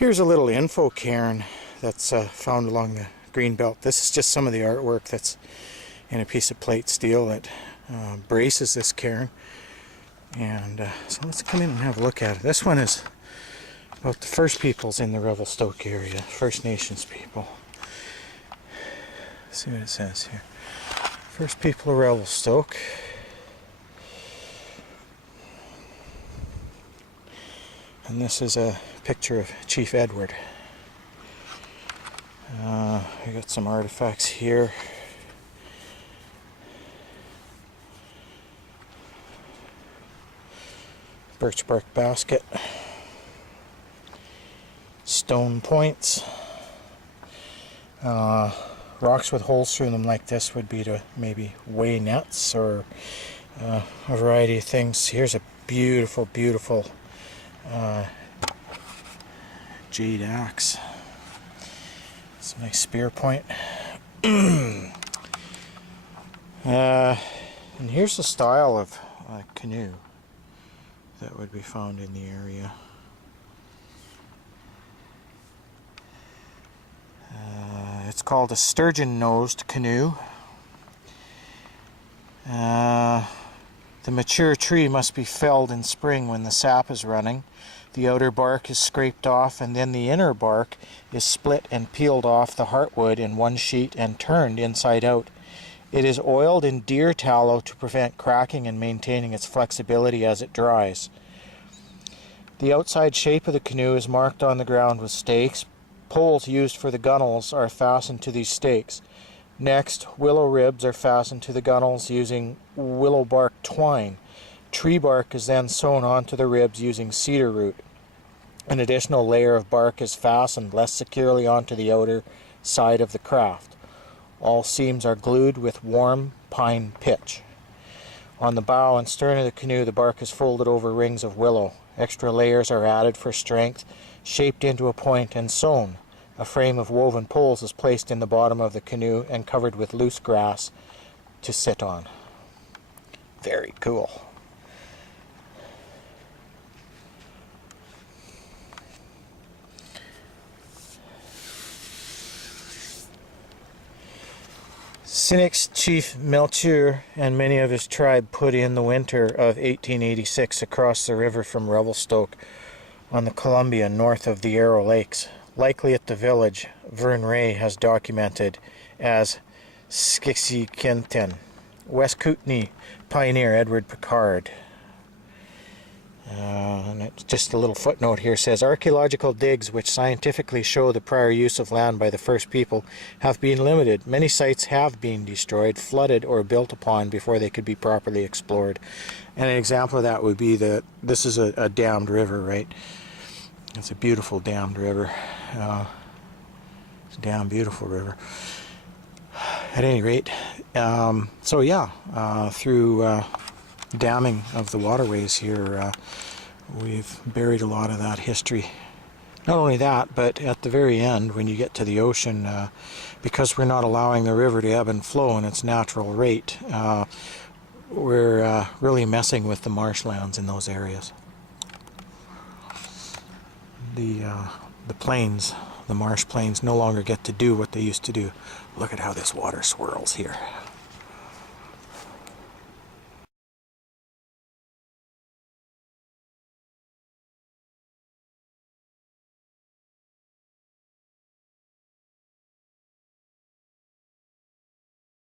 Here's a little info cairn that's found along the green belt. This is just some of the artwork that's in a piece of plate steel that braces this cairn. And so let's come in and have a look at it. This one is about the first peoples in the Revelstoke area, First Nations people. Let's see what it says here. First people of Revelstoke. And this is a picture of Chief Edward. We got some artifacts here. Birch bark basket. Stone points. Rocks with holes through them like this would be to maybe weigh nets or a variety of things. Here's a beautiful, beautiful jade axe. It's a nice spear point. And here's the style of canoe that would be found in the area. It's called a sturgeon-nosed canoe. The mature tree must be felled in spring when the sap is running. The outer bark is scraped off, and then the inner bark is split and peeled off the heartwood in one sheet and turned inside out. It is oiled in deer tallow to prevent cracking and maintaining its flexibility as it dries. The outside shape of the canoe is marked on the ground with stakes. Poles used for the gunnels are fastened to these stakes. Next, willow ribs are fastened to the gunnels using willow bark twine. Tree bark is then sewn onto the ribs using cedar root. An additional layer of bark is fastened less securely onto the outer side of the craft. All seams are glued with warm pine pitch. On the bow and stern of the canoe, the bark is folded over rings of willow. Extra layers are added for strength, shaped into a point and sewn. A frame of woven poles is placed in the bottom of the canoe and covered with loose grass to sit on. Very cool. Sinix Chief Melchior and many of his tribe put in the winter of 1886 across the river from Revelstoke on the Columbia north of the Arrow Lakes. Likely at the village Vern Ray has documented as Skixikinten. West Kootenay pioneer Edward Pickard. And it's just a little footnote here says, archaeological digs which scientifically show the prior use of land by the first people have been limited. Many sites have been destroyed, flooded, or built upon before they could be properly explored. And an example of that would be that this is a dammed river, right? It's a beautiful dammed river. It's a damn beautiful river. At any rate, so yeah, through damming of the waterways here, we've buried a lot of that history. Not only that, but at the very end, when you get to the ocean, because we're not allowing the river to ebb and flow in its natural rate, we're really messing with the marshlands in those areas. The plains, the marsh plains, no longer get to do what they used to do. Look at how this water swirls here.